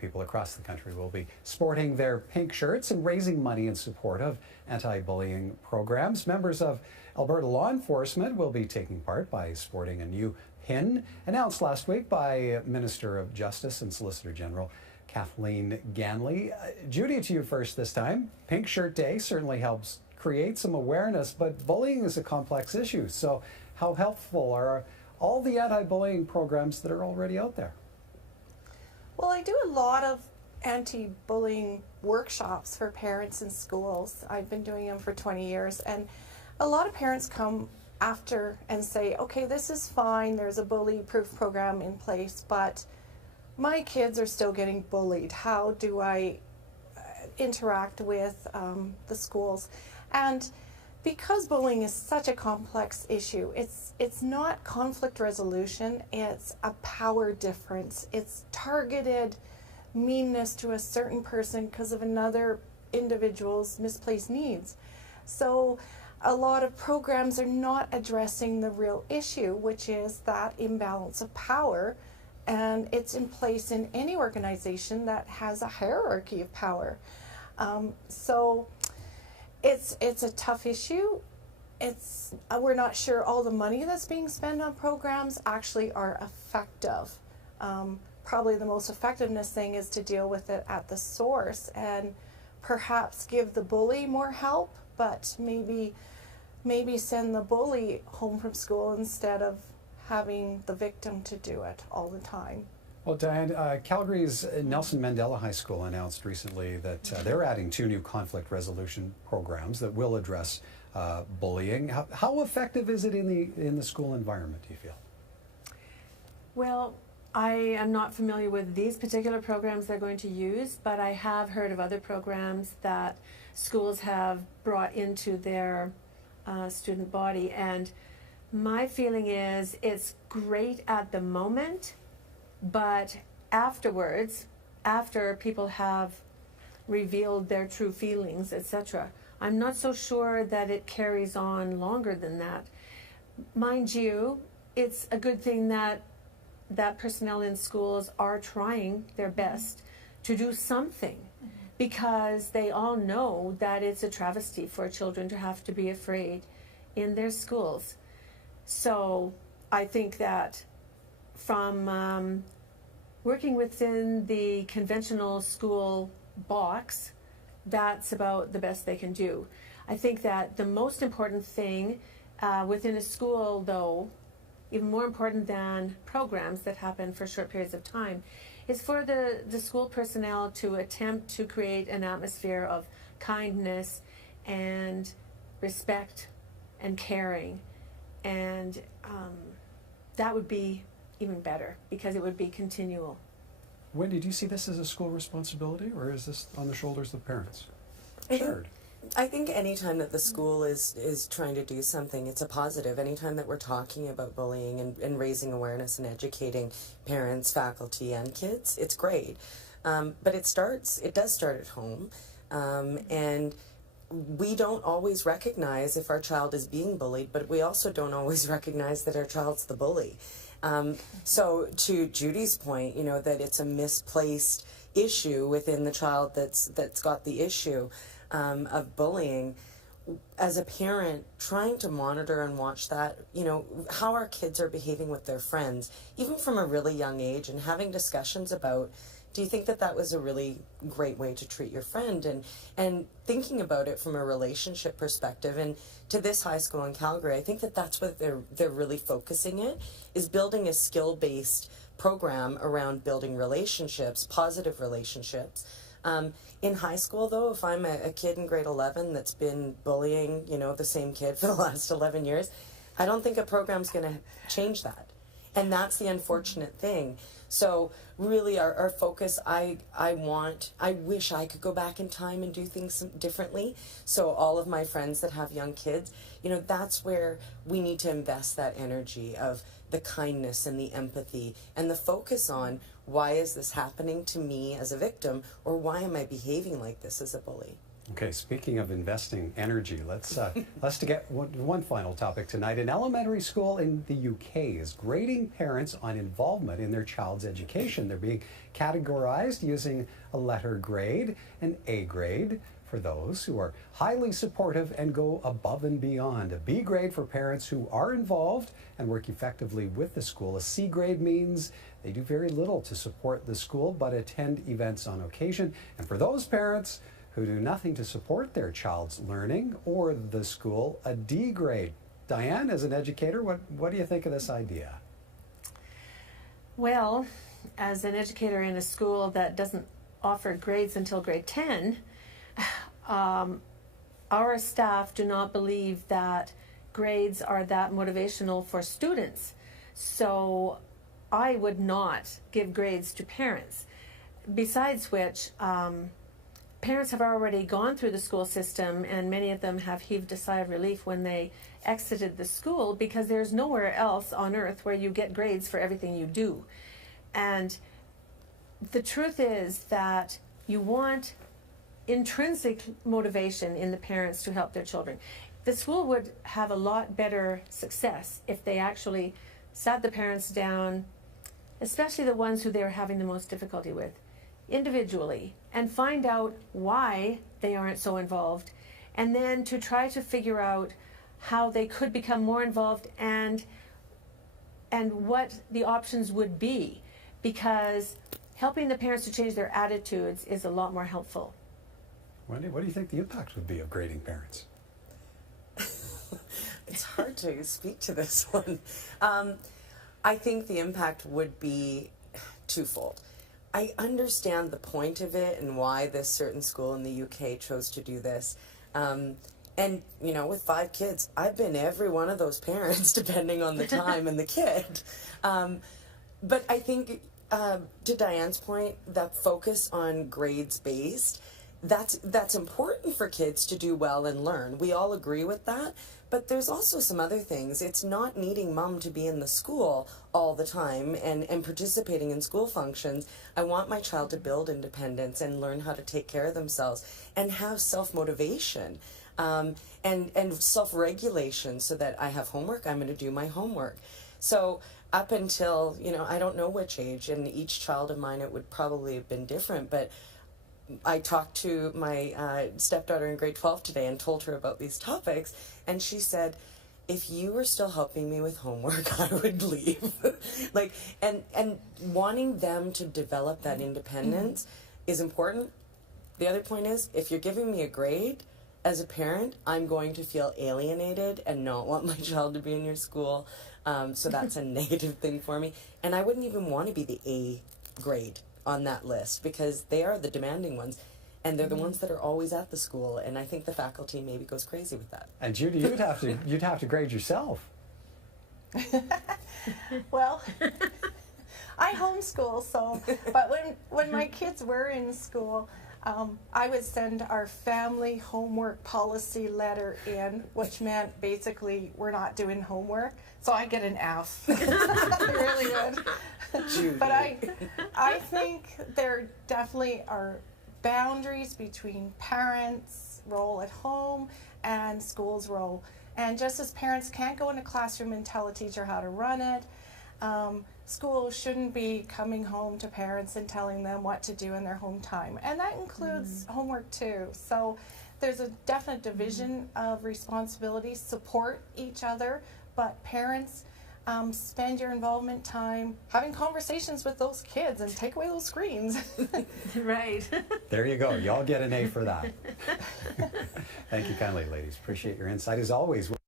People across the country will be sporting their pink shirts and raising money in support of anti-bullying programs. Members of Alberta law enforcement will be taking part by sporting a new pin announced last week by Minister of Justice and Solicitor General Kathleen Ganley. Judy, to you first this time. Pink Shirt Day certainly helps create some awareness, but bullying is a complex issue. So how helpful are all the anti-bullying programs that are already out there? Well, I do a lot of anti-bullying workshops for parents in schools. I've been doing them for 20 years, and a lot of parents come after and say, okay, this is fine, there's a bully-proof program in place, but my kids are still getting bullied. How do I interact with the schools? And because bullying is such a complex issue, it's not conflict resolution, it's a power difference. It's targeted meanness to a certain person because of another individual's misplaced needs. So a lot of programs are not addressing the real issue, which is that imbalance of power, and it's in place in any organization that has a hierarchy of power. So it's a tough issue. We're not sure all the money that's being spent on programs actually are effective. Probably the most effectiveness thing is to deal with it at the source and perhaps give the bully more help, but maybe send the bully home from school instead of having the victim to do it all the time. Well, Diane, Calgary's Nelson Mandela High School announced recently that they're adding 2 new conflict resolution programs that will address bullying. How effective is it in the school environment, do you feel? Well, I am not familiar with these particular programs they're going to use, but I have heard of other programs that schools have brought into their student body, and my feeling is it's great at the moment, but afterwards, after people have revealed their true feelings, etc., I'm not so sure that it carries on longer than that. Mind you, it's a good thing that personnel in schools are trying their best to do something, because they all know that it's a travesty for children to have to be afraid in their schools. So I think that from working within the conventional school box, that's about the best they can do. I think that the most important thing within a school, though, even more important than programs that happen for short periods of time, is for the school personnel to attempt to create an atmosphere of kindness and respect and caring. And that would be even better, because it would be continual. Wendy, do you see this as a school responsibility, or is this on the shoulders of parents? Shared. I think anytime that the school is trying to do something, it's a positive. Anytime that we're talking about bullying and raising awareness and educating parents, faculty, and kids, it's great. But it does start at home. And we don't always recognize if our child is being bullied, but we also don't always recognize that our child's the bully. So to Judy's point, that it's a misplaced issue within the child that's got the issue of bullying. As a parent, trying to monitor and watch that, how our kids are behaving with their friends, even from a really young age, and having discussions about, do you think that was a really great way to treat your friend? And thinking about it from a relationship perspective. And to this high school in Calgary, I think that's what they're really focusing it, is building a skill-based program around building relationships, positive relationships. In high school, though, if I'm a kid in grade 11 that's been bullying, the same kid for the last 11 years, I don't think a program's going to change that. And that's the unfortunate thing. So really our focus, I wish I could go back in time and do things differently. So all of my friends that have young kids, that's where we need to invest that energy of the kindness and the empathy and the focus on, why is this happening to me as a victim, or why am I behaving like this as a bully? Okay, speaking of investing energy, let's get one final topic tonight. An elementary school in the UK is grading parents on involvement in their child's education. They're being categorized using a letter grade, an A grade for those who are highly supportive and go above and beyond, a B grade for parents who are involved and work effectively with the school. A C grade means they do very little to support the school but attend events on occasion. And for those parents who do nothing to support their child's learning or the school, a D grade. Diane, as an educator, what do you think of this idea? Well, as an educator in a school that doesn't offer grades until grade 10, our staff do not believe that grades are that motivational for students. So I would not give grades to parents. Besides which, parents have already gone through the school system, and many of them have heaved a sigh of relief when they exited the school, because there's nowhere else on earth where you get grades for everything you do. And the truth is that you want intrinsic motivation in the parents to help their children. The school would have a lot better success if they actually sat the parents down, especially the ones who they're having the most difficulty with, individually, and find out why they aren't so involved, and then to try to figure out how they could become more involved and what the options would be, because helping the parents to change their attitudes is a lot more helpful. Wendy, what do you think the impact would be of grading parents? It's hard to speak to this one. I think the impact would be twofold. I understand the point of it and why this certain school in the UK chose to do this. And, you know, with 5 kids, I've been every one of those parents, depending on the time and the kid. But I think, to Diane's point, that focus on grades-based, that's important for kids to do well and learn. We all agree with that. But there's also some other things. It's not needing mom to be in the school all the time and participating in school functions. I want my child to build independence and learn how to take care of themselves and have self-motivation and self-regulation, so that I have homework, I'm going to do my homework. So up until, you know, I don't know which age, and each child of mine, it would probably have been different, but I talked to my stepdaughter in grade 12 today and told her about these topics, and she said, if you were still helping me with homework, I would leave. Like, and wanting them to develop that independence is important. The other point is, if you're giving me a grade, as a parent, I'm going to feel alienated and not want my child to be in your school. So that's a negative thing for me. And I wouldn't even want to be the A grade on that list, because they are the demanding ones, and they're the ones that are always at the school, and I think the faculty maybe goes crazy with that. And Judy, you'd have to grade yourself. Well, I homeschool, so, but when my kids were in school, I would send our family homework policy letter in, which meant basically we're not doing homework. So I get an F. I really would. Judy. But I think there definitely are boundaries between parents' role at home and school's role. And just as parents can't go in a classroom and tell a teacher how to run it, school shouldn't be coming home to parents and telling them what to do in their home time. And that includes homework too. So there's a definite division of responsibilities, support each other, but parents, spend your involvement time having conversations with those kids and take away those screens. Right. There you go. Y'all get an A for that. Thank you kindly, ladies. Appreciate your insight as always.